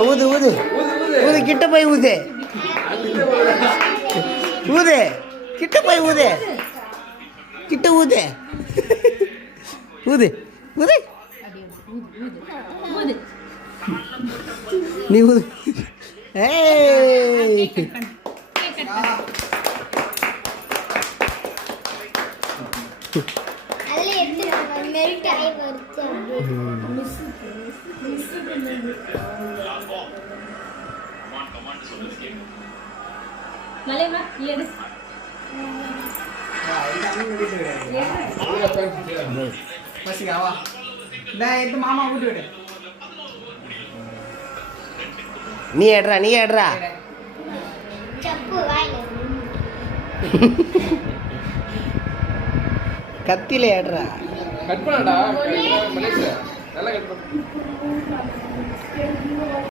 ஊது ஊது ஊது கிட்ட போய் ஊது ஊது கிட்ட போய் ஊது கிட்ட ஊது ஊது ஊது நீ ஊது மாமா விட்டு விடு நீ ஏடுறா நீ ஏடுறா கத்தில ஏடுறா கட் பண்ணடா நல்லா கட் பண்ணு